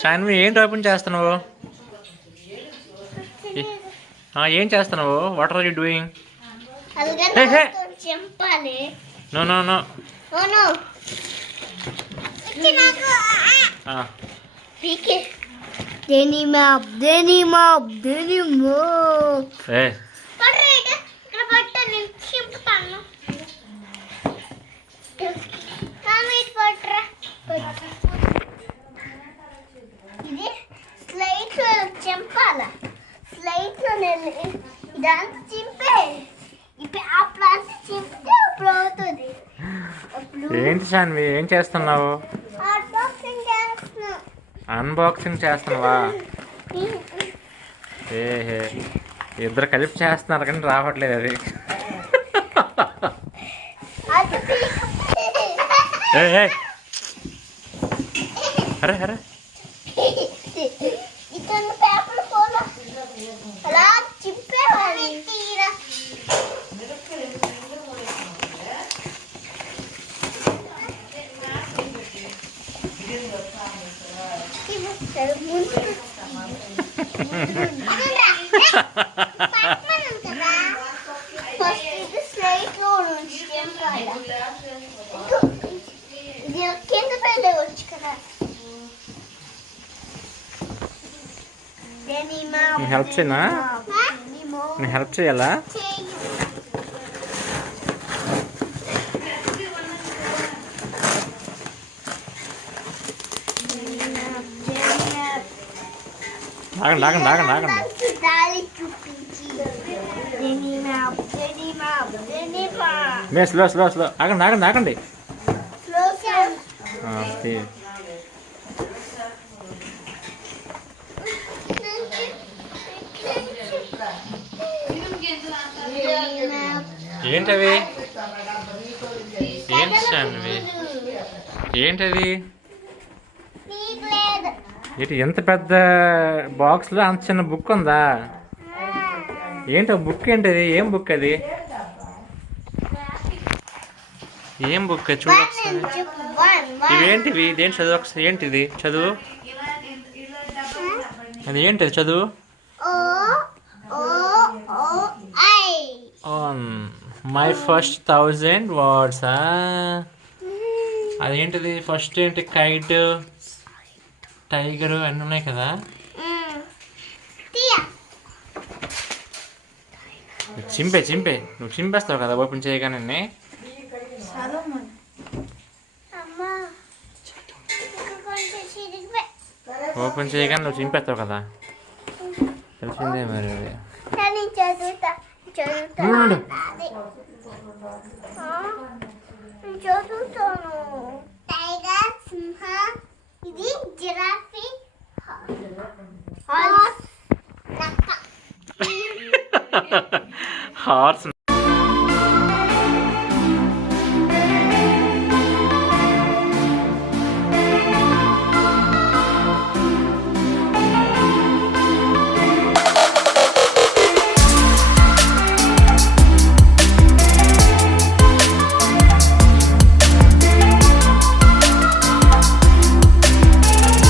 షాన్వి ఏంటి ఓపెన్ చేస్తున్నావు? ఏం చేస్తున్నావు? What are you doing? No no no ఇది స్లైడ్ చెంపాల స్లైడ్ ఇదంతా చింపే ఇప్పుడు ఆ ప్లాస్టిక్ చింపితే అప్పుడు అవుతుంది. ఏంటి షాన్వి ఏం చేస్తున్నావు? అన్బాక్సింగ్ చేస్తున్నావా? ఏహే ఇద్దరు కలిపి చేస్తున్నారు కానీ రావట్లేదు అది. అరే అరే నేను హెల్ప్ చేయనా? నేను హెల్ప్ చేయాలా? ఆగండి ఆగండి ఆగండి ఆగండి. స్లో స్లో స్లో ఆగండి ఆగండి ఆగండి. ఏంటవి? ఏంటి షాన్వి ఏంటది? ఏంటి ఎంత పెద్ద బాక్స్లో అంత చిన్న బుక్ ఉందా? ఏంటి బుక్ ఏంటది? ఏం బుక్ అది? ఏం బుక్ చూడొచ్చు? ఇవేంటివి? ఇదేంటి చదువు ఒకసారి. ఏంటిది చదువు? అది ఏంటిది చదువు? My first 1000 words. అదేంటిది? ఫస్ట్ ఏంటి? కైట్, టైగర్ అన్నీ ఉన్నాయి కదా. చింపే చింపే నువ్వు చింపేస్తావు కదా ఓపెన్ చేయగానే. ఓపెన్ చేయగానే నువ్వు చింపేస్తావు కదా. తెలిసిందే మరి. చదువుతాను. టైగర్, సింహ, ఇది జిరాఫీ, హార్స్.